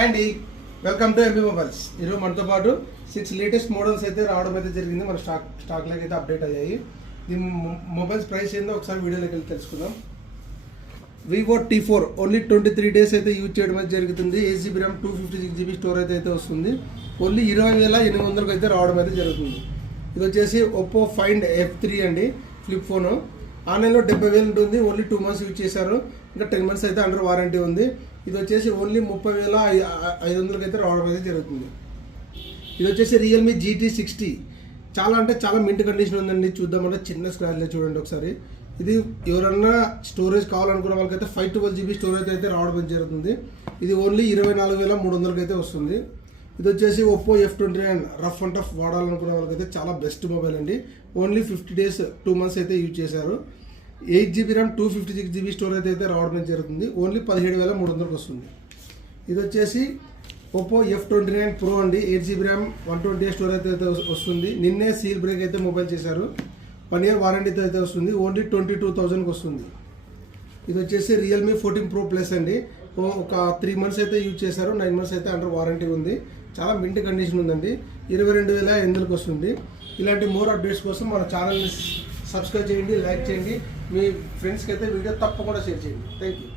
అండి welcome to MB mobiles. ఈరోజు మనతో పాటు 6 లేటెస్ట్ మోడల్స్ అయితే రావడం అయితే జరిగింది. మన స్టాక్లోకి అయితే అప్డేట్ అయ్యాయి. ఈ మొబైల్స్ ప్రైస్ ఏందో ఒకసారి వీడియోలోకి వెళ్ళి తెలుసుకుందాం. వివో T4 ఓన్లీ 23 డేస్ అయితే యూజ్ చేయడం అయితే జరుగుతుంది. 8GB ర్యామ్ 256GB స్టోరేజ్ అయితే వస్తుంది. ఓన్లీ 20,800కి అయితే రావడం అయితే జరుగుతుంది. ఇది వచ్చేసి ఒప్పో ఫైండ్ F3 అండి, ఫ్లిప్ ఫోన్. ఆన్లైన్లో 70,000 ఉంటుంది. ఓన్లీ 2 months యూజ్ చేశారు. ఇంకా 10 months అయితే అండర్ వారంటీ ఉంది. ఇది వచ్చేసి ఓన్లీ 30,500కి అయితే రావడం అయితే జరుగుతుంది. ఇది వచ్చేసి రియల్మీ GT60. చాలా అంటే చాలా మింట్ కండిషన్ ఉందండి. చూద్దామంటే చిన్న స్క్రాచ్లో చూడండి ఒకసారి. ఇది ఎవరన్నా స్టోరేజ్ కావాలనుకున్న వాళ్ళకైతే 512GB స్టోరేజ్ అయితే రావడం జరుగుతుంది. ఇది ఓన్లీ 24,300కి అయితే వస్తుంది. ఇది వచ్చేసి Oppo F29 rough and tough వాడాలనుకునే వాళ్ళకైతే చాలా బెస్ట్ మొబైల్ అండి. ఓన్లీ 50 days 2 months అయితే యూజ్ చేశారు. 8GB ర్యామ్ 256GB స్టోరేజ్ అయితే రావడం జరుగుతుంది. ఓన్లీ 17,300కి వస్తుంది. ఇది వచ్చేసి ఒప్పో F29 Pro అండి. 8GB ర్యామ్ 128 స్టోరేజ్ అయితే వస్తుంది. నిన్నే సీల్ బ్రేక్ అయితే మొబైల్ చేశారు. 1 year వారంటీతో అయితే వస్తుంది. ఓన్లీ 22,000కి వస్తుంది. ఇది వచ్చేసి రియల్మీ 14 Pro Plus అండి. ఒక 3 months అయితే యూజ్ చేశారు. 9 months అయితే అండర్ వారంటీ ఉంది. చాలా మింట్ కండిషన్ ఉందండి. 22,500కి వస్తుంది. ఇలాంటి మోర్ అప్డేట్స్ కోసం మన ఛానల్ని సబ్స్క్రైబ్ చేయండి, లైక్ చేయండి, మీ ఫ్రెండ్స్కి అయితే వీడియో తప్పకుండా షేర్ చేయండి. Thank you.